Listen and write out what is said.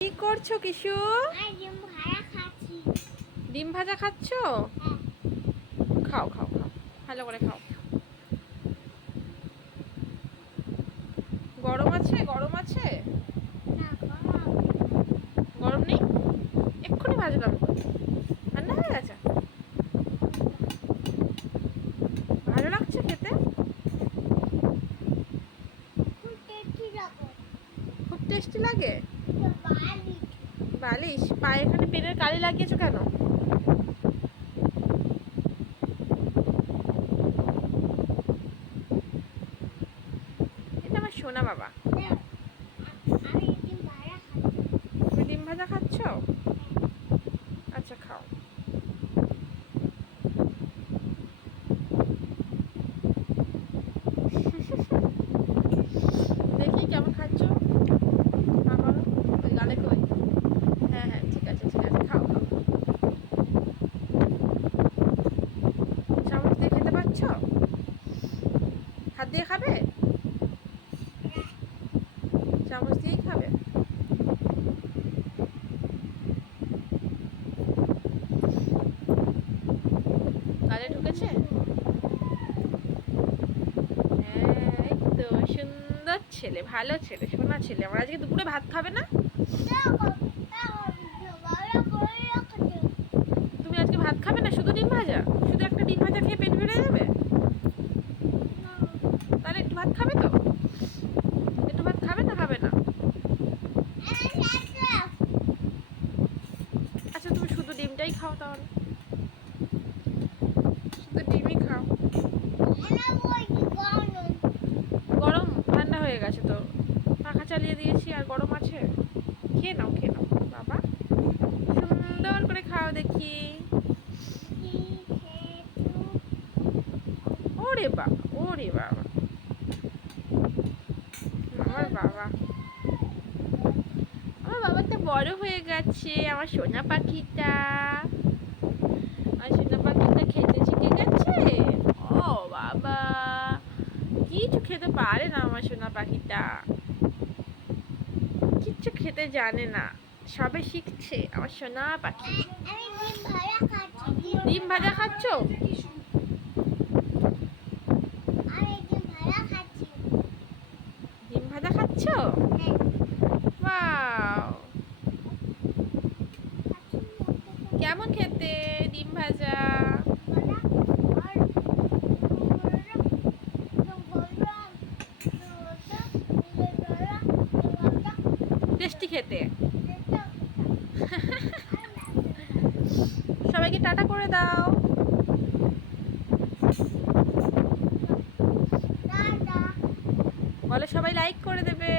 কি করছ কিশু? ডিম খাচ্ছি। ডিম ভাজা খাচ্ছ? হ্যাঁ। খাও খাও খাও। ভালো করে খাও। গরম আছে? গরম আছে? গরম নেই? এক্ষুনি ভাজলাম। ঠান্ডা হয়ে গেছে? ভালো লাগছে খেতে? খুব টেস্টি লাগে? বালিশ। পায়ে এখানে পেনের কালি লাগিয়েছো কেন? এটা আমার সোনা বাবা আমি ডিম ভাড়া খাচ্ছি তুমি ডিম ভাজা খাচ্ছ আচ্ছা খাও দেখি কেমন খাচ্ছ আবার ওই গালে কই হ্যাঁ হ্যাঁ ঠিক আছে ঠিক আছে খাও খাও চামচ দিয়ে খেতে পারছ হাত দিয়ে খাবে? চামচ দিয়েই খাবে। গালে ঢুকেছে? সুন্দর ছেলে, ভালো ছেলে, সোনা ছেলে আমার। আজকে দুপুরে ভাত খাবে না? তুমি আজকে ভাত খাবে না? শুধু ডিম ভাজা শুধু একটা ডিম ভাজা খেয়ে পেট ভরে যাবে তাহলে একটু ভাত খাবে তো একটু ভাত খাবে না খাবে না আচ্ছা তুমি শুধু ডিমটাই খাও তাহলে শুধু ডিমই খাও গরম ঠান্ডা হয়ে গেছে তো পাখা চালিয়ে দিয়েছি আর গরম আছে খেয়ে নাও খেয়ে নাও। বাবা, সুন্দর করে খাও দেখি। ওরে বাবা ওরে বাবা। আমার বাবা। আমার বাবা তো বড় হয়ে গেছে, আমার সোনা পাখিটা। আমার সোনা পাখিটা খেতে শিখে গেছে? ও বাবা, কিছু খেতে পারে না আমার সোনা পাখিটা। কিচ্ছু খেতে জানে না। সবে শিখছে। আমার সোনা পাখি। ডিম ভাজা খাচ্ছ? ডিম ভাজা খাচ্ছ? কেমন খেতে ডিম ভাজা? খেতে। সবাইকে টাটা করে দাও। বলে সবাই লাইক করে দেবে।